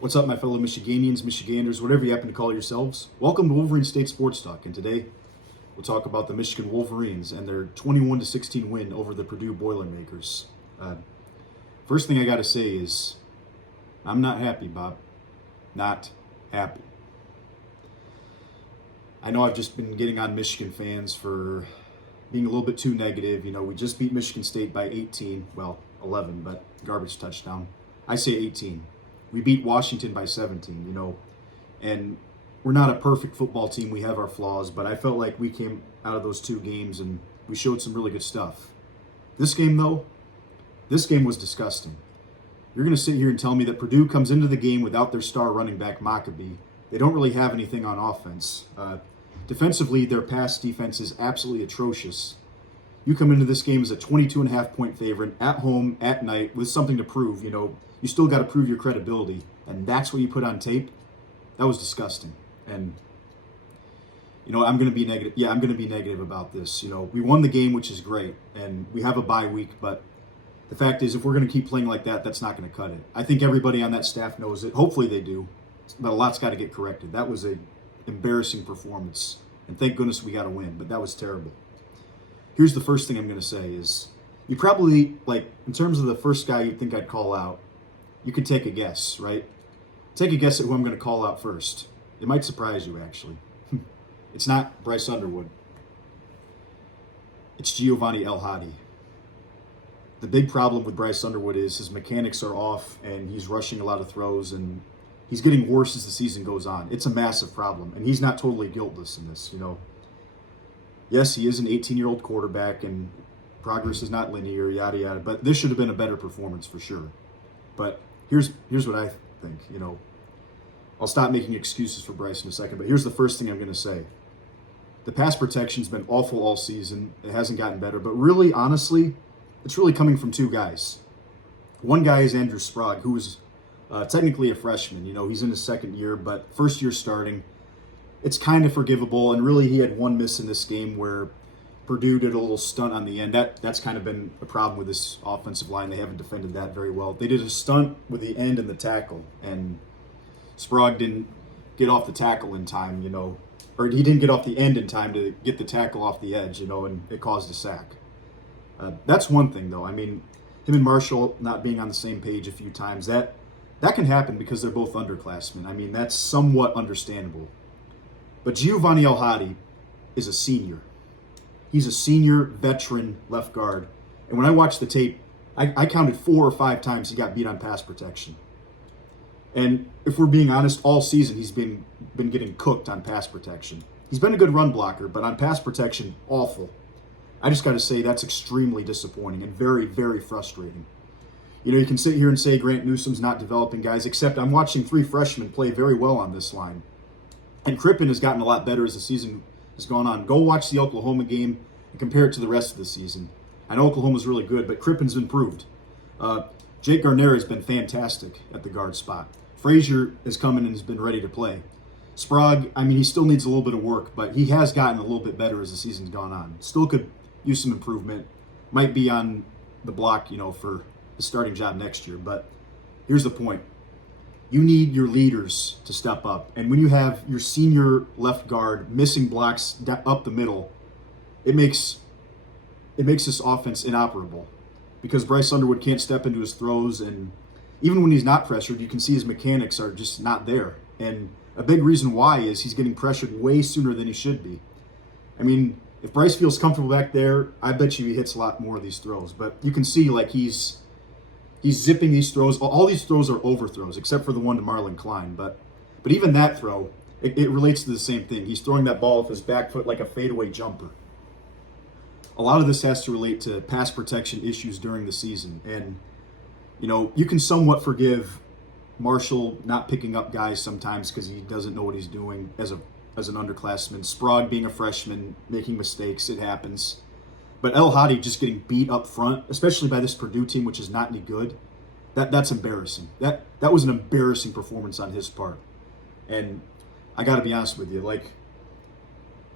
What's up, my fellow Michiganians, Michiganders, whatever you happen to call yourselves? Welcome to Wolverine State Sports Talk, and today we'll talk about the Michigan Wolverines and their 21-16 win over the Purdue Boilermakers. First thing I got to say is, I'm not happy, Bob. Not happy. I know I've just been getting on Michigan fans for being a little bit too negative. You know, we just beat Michigan State by 18, well, 11, but garbage touchdown. I say 18. We beat Washington by 17, and we're not a perfect football team. We have our flaws, but I felt like we came out of those two games and we showed some really good stuff. This game, though, this game was disgusting. You're going to sit here and tell me that Purdue comes into the game without their star running back, Maccabee. They don't really have anything on offense. Defensively, their pass defense is absolutely atrocious. You come into this game as a 22.5-point favorite at home, at night, with something to prove. You still got to prove your credibility, and that's what you put on tape. That was disgusting. And, I'm going to be negative. Yeah, I'm going to be negative about this. We won the game, which is great, and we have a bye week, but the fact is, if we're going to keep playing like that, that's not going to cut it. I think everybody on that staff knows it. Hopefully they do, but a lot's got to get corrected. That was an embarrassing performance, and thank goodness we got a win, but that was terrible. Here's the first thing I'm going to say is, you probably, in terms of the first guy you'd think I'd call out, you could take a guess, right? Take a guess at who I'm going to call out first. It might surprise you, actually. It's not Bryce Underwood. It's Giovanni El Hadi. The big problem with Bryce Underwood is his mechanics are off, and he's rushing a lot of throws, and he's getting worse as the season goes on. It's a massive problem, and he's not totally guiltless in this, Yes, he is an 18-year-old quarterback, and progress is not linear, yada, yada, but this should have been a better performance for sure. But here's what I think, I'll stop making excuses for Bryce in a second, but here's the first thing I'm going to say. The pass protection's been awful all season. It hasn't gotten better, but really, honestly, it's really coming from two guys. One guy is Andrew Sprague, who is technically a freshman. He's in his second year, but first year starting. It's kind of forgivable, and really he had one miss in this game where Purdue did a little stunt on the end. That's kind of been a problem with this offensive line. They haven't defended that very well. They did a stunt with the end and the tackle, and Sprague didn't get off the tackle in time, or he didn't get off the end in time to get the tackle off the edge, and it caused a sack. That's one thing, though. I mean, him and Marshall not being on the same page a few times, that can happen because they're both underclassmen. I mean, that's somewhat understandable. But Giovanni El Hadi is a senior. He's a senior veteran left guard. And when I watched the tape, I counted 4 or 5 times he got beat on pass protection. And if we're being honest, all season he's been getting cooked on pass protection. He's been a good run blocker, but on pass protection, awful. I just got to say that's extremely disappointing and very, very frustrating. You can sit here and say Grant Newsom's not developing guys, except I'm watching 3 freshmen play very well on this line. And Crippen has gotten a lot better as the season has gone on. Go watch the Oklahoma game and compare it to the rest of the season. I know Oklahoma's really good, but Crippen's improved. Jake Garnera has been fantastic at the guard spot. Frazier has come in and has been ready to play. Sprague, he still needs a little bit of work, but he has gotten a little bit better as the season's gone on. Still could use some improvement. Might be on the block, for the starting job next year. But here's the point. You need your leaders to step up. And when you have your senior left guard missing blocks up the middle, it makes this offense inoperable because Bryce Underwood can't step into his throws. And even when he's not pressured, you can see his mechanics are just not there. And a big reason why is he's getting pressured way sooner than he should be. If Bryce feels comfortable back there, I bet you he hits a lot more of these throws. But you can see he's zipping these throws. All these throws are overthrows, except for the one to Marlon Klein. But even that throw, it relates to the same thing. He's throwing that ball with his back foot like a fadeaway jumper. A lot of this has to relate to pass protection issues during the season. And, you can somewhat forgive Marshall not picking up guys sometimes because he doesn't know what he's doing as an underclassman. Sprague being a freshman, making mistakes, it happens. But El Hadi just getting beat up front, especially by this Purdue team, which is not any good, that's embarrassing. That was an embarrassing performance on his part. And I got to be honest with you,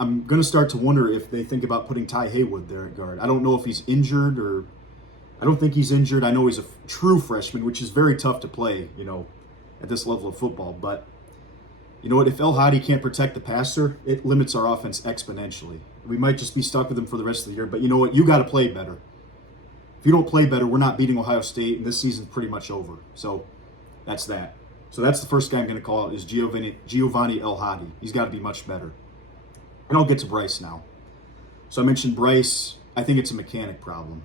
I'm going to start to wonder if they think about putting Ty Haywood there at guard. I don't know if he's injured or I don't think he's injured. I know he's a true freshman, which is very tough to play, at this level of football. But you know what? If El Hadi can't protect the passer, it limits our offense exponentially. We might just be stuck with him for the rest of the year. But you know what? You got to play better. If you don't play better, we're not beating Ohio State, and this season's pretty much over. So that's that. So that's the first guy I'm going to call out is Giovanni El Hadi. He's got to be much better. And I'll get to Bryce now. So I mentioned Bryce. I think it's a mechanic problem.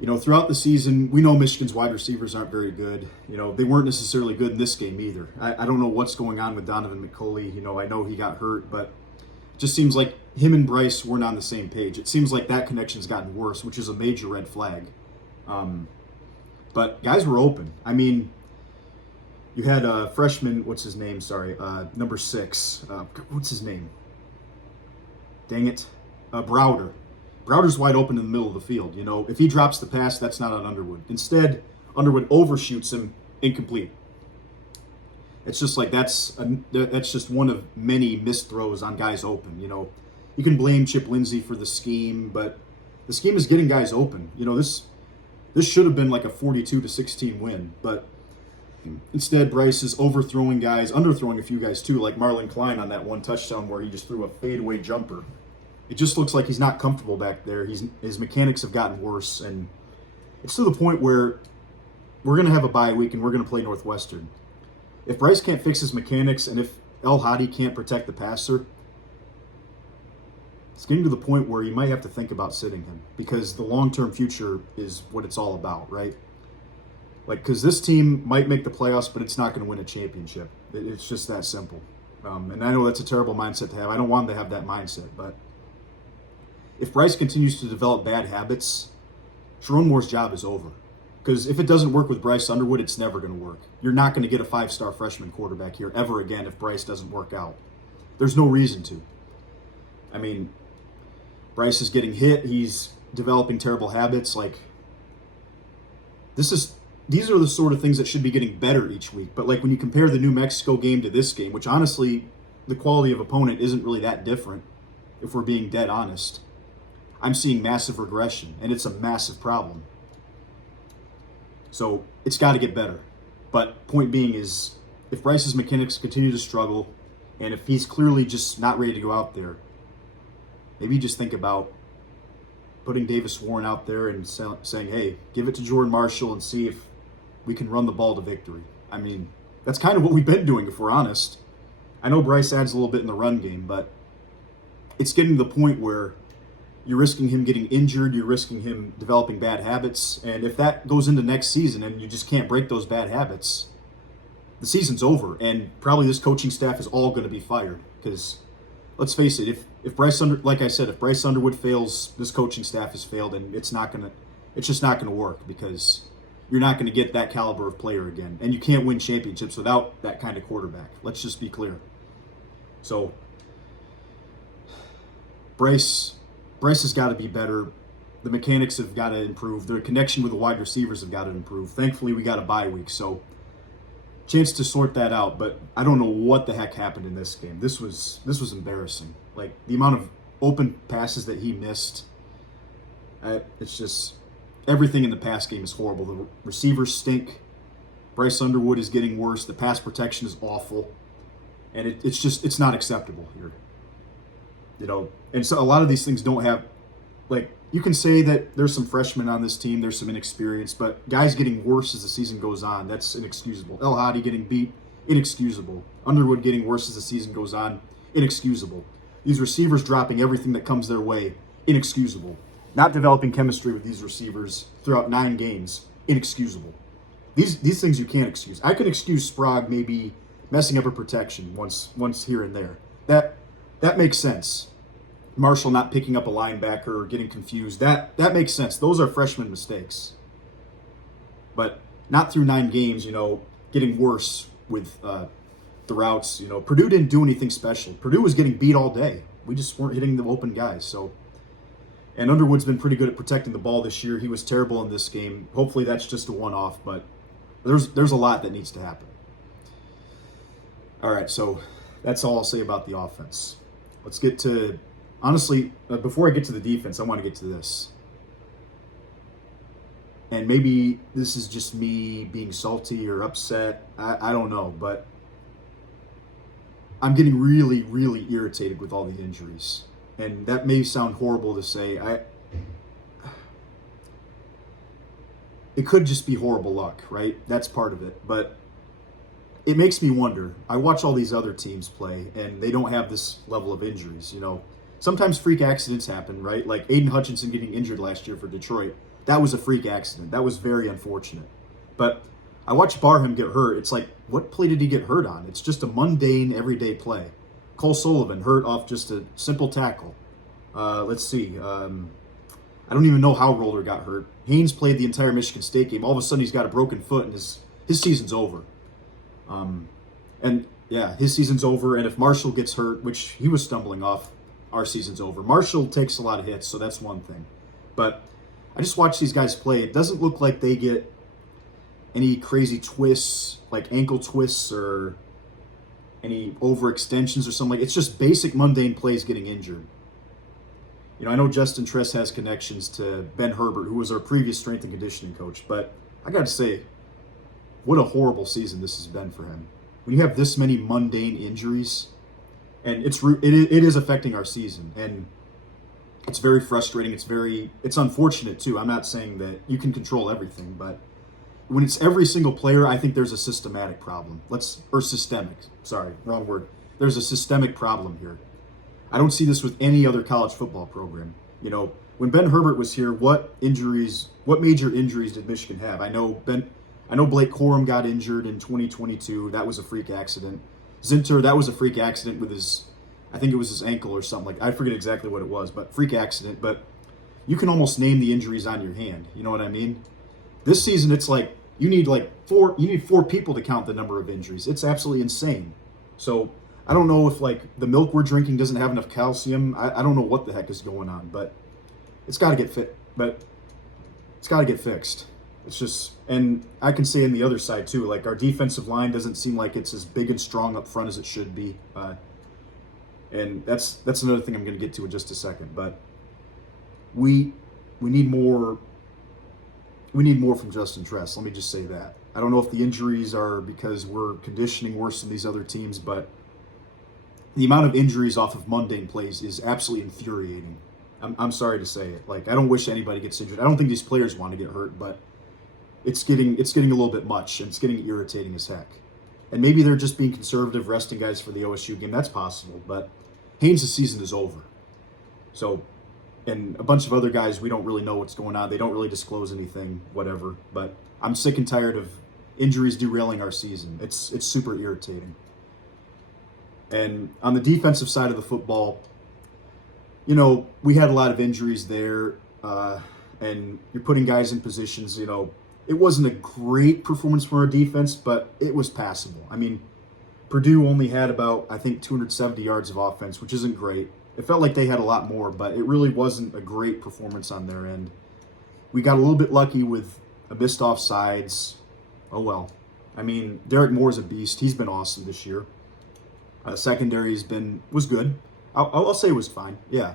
You know, throughout the season, we know Michigan's wide receivers aren't very good. You know, they weren't necessarily good in this game either. I don't know what's going on with Donovan McCulley. You know, I know he got hurt, but it just seems like him and Bryce weren't on the same page. It seems like that connection's gotten worse, which is a major red flag. But guys were open. I mean, you had a freshman, what's his name? Sorry, number 6. What's his name? Dang it. Browder. Browder's wide open in the middle of the field. You know, if he drops the pass, that's not on Underwood. Instead, Underwood overshoots him, incomplete. It's just like that's just one of many missed throws on guys open. You know, you can blame Chip Lindsey for the scheme, but the scheme is getting guys open. You know, this should have been like a 42-16 win, but instead Bryce is overthrowing guys, underthrowing a few guys too, like Marlon Klein on that one touchdown where he just threw a fadeaway jumper. It just looks like he's not comfortable back there. His mechanics have gotten worse, and it's to the point where we're going to have a bye week and we're going to play Northwestern. If Bryce can't fix his mechanics and if El Hadi can't protect the passer, it's getting to the point where you might have to think about sitting him because the long-term future is what it's all about, right? Like, because this team might make the playoffs, but it's not going to win a championship. It's just that simple. And I know that's a terrible mindset to have. I don't want him to have that mindset, but if Bryce continues to develop bad habits, Sharon Moore's job is over. Because if it doesn't work with Bryce Underwood, it's never going to work. You're not going to get a 5-star freshman quarterback here ever again if Bryce doesn't work out. There's no reason to. I mean, Bryce is getting hit. He's developing terrible habits. Like, these are the sort of things that should be getting better each week. But like when you compare the New Mexico game to this game, which honestly, the quality of opponent isn't really that different, if we're being dead honest, I'm seeing massive regression, and it's a massive problem. So it's got to get better. But point being is, if Bryce's mechanics continue to struggle, and if he's clearly just not ready to go out there, maybe just think about putting Davis Warren out there and saying, hey, give it to Jordan Marshall and see if we can run the ball to victory. I mean, that's kind of what we've been doing, if we're honest. I know Bryce adds a little bit in the run game, but it's getting to the point where you're risking him getting injured, you're risking him developing bad habits, and if that goes into next season and you just can't break those bad habits, the season's over, and probably this coaching staff is all going to be fired, because let's face it, if Bryce if Bryce Underwood fails, this coaching staff has failed, and it's just not gonna work, because you're not gonna get that caliber of player again, and you can't win championships without that kind of quarterback. Let's just be clear. So Bryce has got to be better. The mechanics have got to improve. Their connection with the wide receivers have got to improve. Thankfully, we got a bye week, so chance to sort that out. But I don't know what the heck happened in this game. This was embarrassing. Like, the amount of open passes that he missed. It's just everything in the pass game is horrible. The receivers stink. Bryce Underwood is getting worse. The pass protection is awful, and it's not acceptable here. You know, and so a lot of these things don't have, like, you can say that there's some freshmen on this team, there's some inexperience, but guys getting worse as the season goes on, that's inexcusable. El Hadi getting beat, inexcusable. Underwood getting worse as the season goes on, inexcusable. These receivers dropping everything that comes their way, inexcusable. Not developing chemistry with these receivers throughout 9 games, inexcusable. These things you can't excuse. I could excuse Sprague maybe messing up a protection once here and there. That makes sense. Marshall not picking up a linebacker or getting confused. That makes sense. Those are freshman mistakes. But not through 9 games, you know, getting worse with the routes. You know, Purdue didn't do anything special. Purdue was getting beat all day. We just weren't hitting the open guys. So, and Underwood's been pretty good at protecting the ball this year. He was terrible in this game. Hopefully that's just a one-off, but there's a lot that needs to happen. All right, so that's all I'll say about the offense. Let's get to, honestly, before I get to the defense, I want to get to this. And maybe this is just me being salty or upset. I don't know, but I'm getting really, really irritated with all the injuries. And that may sound horrible to say. It could just be horrible luck, right? That's part of it. But it makes me wonder. I watch all these other teams play, and they don't have this level of injuries. Sometimes freak accidents happen, right? Like Aiden Hutchinson getting injured last year for Detroit. That was a freak accident. That was very unfortunate. But I watched Barham get hurt. It's like, what play did he get hurt on? It's just a mundane, everyday play. Cole Sullivan hurt off just a simple tackle. Let's see. I don't even know how Roller got hurt. Haynes played the entire Michigan State game. All of a sudden, he's got a broken foot, and his season's over. And yeah, his season's over. And if Marshall gets hurt, which he was stumbling off, our season's over. Marshall takes a lot of hits, so that's one thing. But I just watch these guys play. It doesn't look like they get any crazy twists, like ankle twists or any overextensions or something. It's just basic mundane plays getting injured. I know Justin Tress has connections to Ben Herbert, who was our previous strength and conditioning coach, but I got to say, what a horrible season this has been for him. When you have this many mundane injuries, and it is affecting our season, and it's very frustrating. It's unfortunate too. I'm not saying that you can control everything, but when it's every single player, I think there's a systematic problem. Systemic. Sorry, wrong word. There's a systemic problem here. I don't see this with any other college football program. When Ben Herbert was here, what major injuries did Michigan have? I know Blake Corum got injured in 2022. That was a freak accident. Zinter, that was a freak accident with I think it was his ankle or something. I forget exactly what it was, but freak accident. But you can almost name the injuries on your hand. You know what I mean? This season, it's like you need four people to count the number of injuries. It's absolutely insane. So I don't know if the milk we're drinking doesn't have enough calcium. I don't know what the heck is going on, but it's got to get fit. But it's got to get fixed. It's just, and I can say on the other side too, our defensive line doesn't seem like it's as big and strong up front as it should be. And that's another thing I'm going to get to in just a second. But we need more. We need more from Justin Tress. Let me just say that. I don't know if the injuries are because we're conditioning worse than these other teams, but the amount of injuries off of mundane plays is absolutely infuriating. I'm sorry to say it. I don't wish anybody gets injured. I don't think these players want to get hurt, but it's getting a little bit much, and it's getting irritating as heck. And maybe they're just being conservative, resting guys for the OSU game. That's possible, but Haynes' season is over. So, and a bunch of other guys, we don't really know what's going on. They don't really disclose anything, whatever. But I'm sick and tired of injuries derailing our season. It's super irritating. And on the defensive side of the football, we had a lot of injuries there, and you're putting guys in positions, it wasn't a great performance from our defense, but it was passable. I mean, Purdue only had about, I think, 270 yards of offense, which isn't great. It felt like they had a lot more, but it really wasn't a great performance on their end. We got a little bit lucky with a missed offsides. Oh well. I mean, Derek Moore's a beast. He's been awesome this year. Secondary was good. I'll say it was fine. Yeah.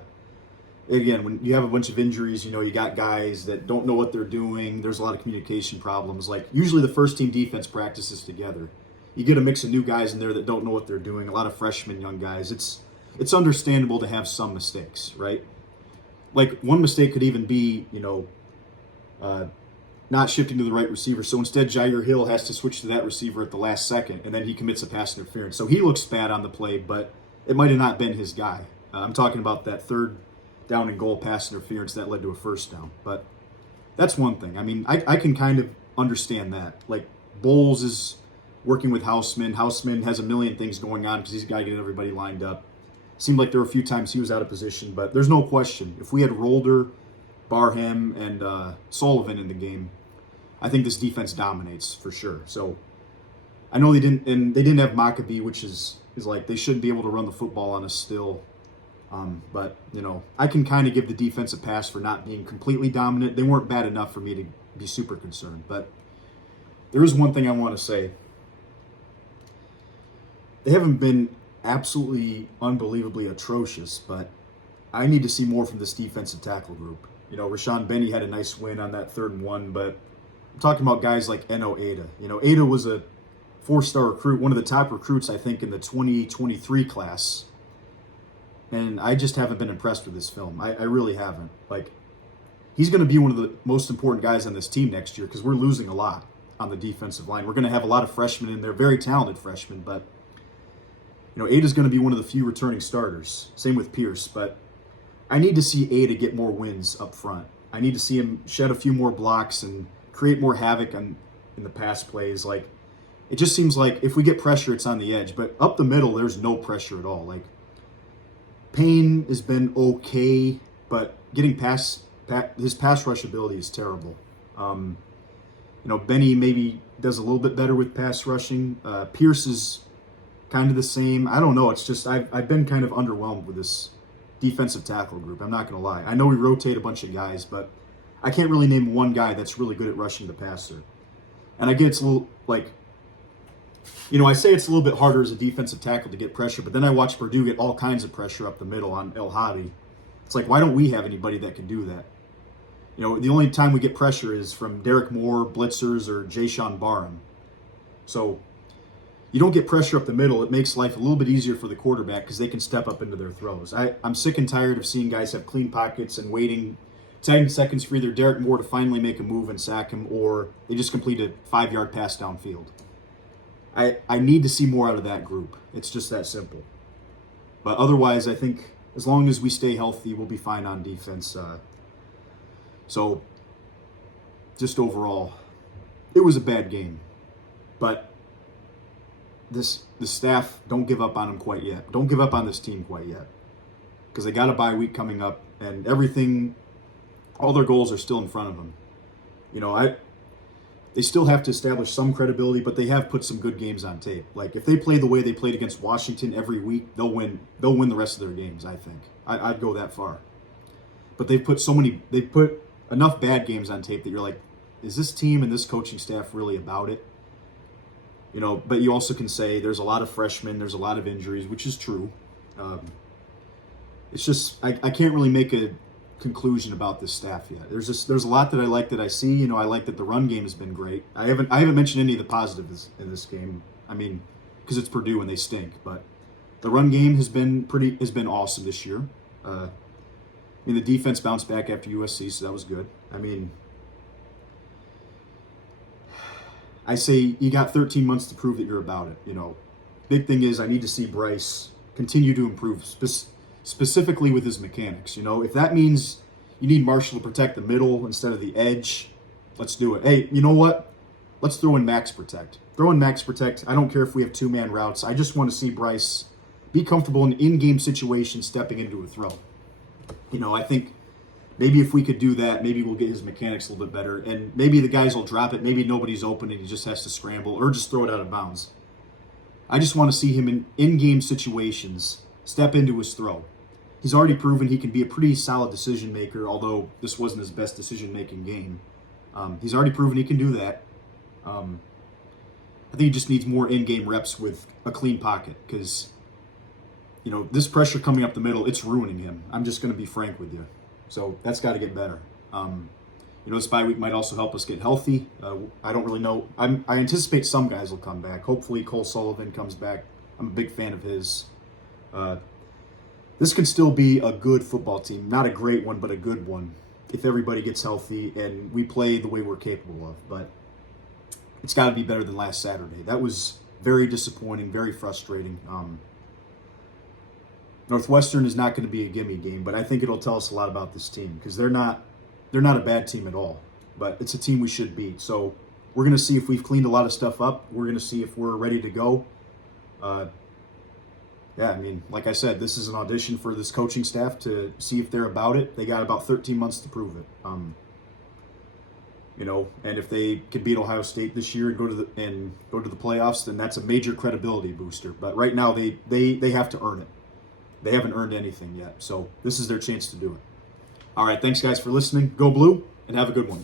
Again, when you have a bunch of injuries, you got guys that don't know what they're doing. There's a lot of communication problems. Usually the first team defense practices together. You get a mix of new guys in there that don't know what they're doing. A lot of freshmen, young guys. It's understandable to have some mistakes, right? One mistake could even be, not shifting to the right receiver. So instead, Jair Hill has to switch to that receiver at the last second, and then he commits a pass interference. So he looks bad on the play, but it might have not been his guy. I'm talking about that third down and goal pass interference that led to a first down. But that's one thing. I mean, I can kind of understand that. Bowles is working with Houseman. Houseman has a million things going on because he's got to get everybody lined up. Seemed like there were a few times he was out of position, but there's no question. If we had Rolder, Barham, and Sullivan in the game, I think this defense dominates for sure. So I know they didn't have Maccabee, which is they shouldn't be able to run the football on us still. But I can kind of give the defense a pass for not being completely dominant. They weren't bad enough for me to be super concerned. But there is one thing I want to say. They haven't been absolutely unbelievably atrocious, but I need to see more from this defensive tackle group. Rashawn Benny had a nice win on that 3rd and 1, but I'm talking about guys like Eno Ada. Ada was a 4-star recruit, one of the top recruits, I think, in the 2023 class. And I just haven't been impressed with this film. I really haven't. Like, he's going to be one of the most important guys on this team next year because we're losing a lot on the defensive line. We're going to have a lot of freshmen in there, very talented freshmen, but Ada's going to be one of the few returning starters. Same with Pierce, but I need to see Ada get more wins up front. I need to see him shed a few more blocks and create more havoc in the pass plays. Like, it just seems like if we get pressure, it's on the edge, but up the middle, there's no pressure at all. Like, Payne has been okay, but getting past his pass rush ability is terrible. Benny maybe does a little bit better with pass rushing. Pierce is kind of the same. I don't know. It's just I've been kind of underwhelmed with this defensive tackle group. I'm not going to lie. I know we rotate a bunch of guys, but I can't really name one guy that's really good at rushing the passer. And I get it's a little like, I say it's a little bit harder as a defensive tackle to get pressure, but then I watch Purdue get all kinds of pressure up the middle on El Hadi. It's like, why don't we have anybody that can do that? The only time we get pressure is from Derek Moore, blitzers, or Jayshawn Barham. So you don't get pressure up the middle. It makes life a little bit easier for the quarterback because they can step up into their throws. I'm sick and tired of seeing guys have clean pockets and waiting 10 seconds for either Derek Moore to finally make a move and sack him, or they just complete a 5-yard pass downfield. I need to see more out of that group. It's just that simple. But otherwise, I think as long as we stay healthy, we'll be fine on defense. So, just overall, it was a bad game. But the staff, don't give up on them quite yet. Don't give up on this team quite yet. Because they got a bye week coming up, and all their goals are still in front of them. They still have to establish some credibility, but they have put some good games on tape. Like, if they play the way they played against Washington every week, they'll win the rest of their games, I think. I'd go that far. But they've put enough bad games on tape that you're like, is this team and this coaching staff really about it? But you also can say there's a lot of freshmen, there's a lot of injuries, which is true. It's just, I can't really make a conclusion about this staff yet. There's a lot that I like that I see. I like that the run game has been great. I haven't mentioned any of the positives in this game. I mean, because it's Purdue and they stink, but the run game has been awesome this year. The defense bounced back after USC, so that was good. I say you got 13 months to prove that you're about it. Big thing is I need to see Bryce continue to improve, specifically with his mechanics. If that means you need Marshall to protect the middle instead of the edge, let's do it. Hey, you know what? Let's throw in max protect. Throw in max protect. I don't care if we have 2-man routes. I just want to see Bryce be comfortable in in-game situations stepping into a throw. I think maybe if we could do that, maybe we'll get his mechanics a little bit better, and maybe the guys will drop it. Maybe nobody's open and he just has to scramble or just throw it out of bounds. I just want to see him in in-game situations step into his throw. He's already proven he can be a pretty solid decision maker, although this wasn't his best decision-making game. He's already proven he can do that. I think he just needs more in-game reps with a clean pocket because, this pressure coming up the middle, it's ruining him. I'm just going to be frank with you. So that's got to get better. This bye week might also help us get healthy. I don't really know. I anticipate some guys will come back. Hopefully Cole Sullivan comes back. I'm a big fan of his. This could still be a good football team. Not a great one, but a good one if everybody gets healthy and we play the way we're capable of. But it's got to be better than last Saturday. That was very disappointing, very frustrating. Northwestern is not going to be a gimme game, but I think it'll tell us a lot about this team because they're not a bad team at all, but it's a team we should beat. So we're going to see if we've cleaned a lot of stuff up. We're going to see if we're ready to go. Like I said, this is an audition for this coaching staff to see if they're about it. They got about 13 months to prove it. And if they can beat Ohio State this year and go to the playoffs, then that's a major credibility booster. But right now they have to earn it. They haven't earned anything yet. So this is their chance to do it. All right, thanks guys for listening. Go Blue and have a good one.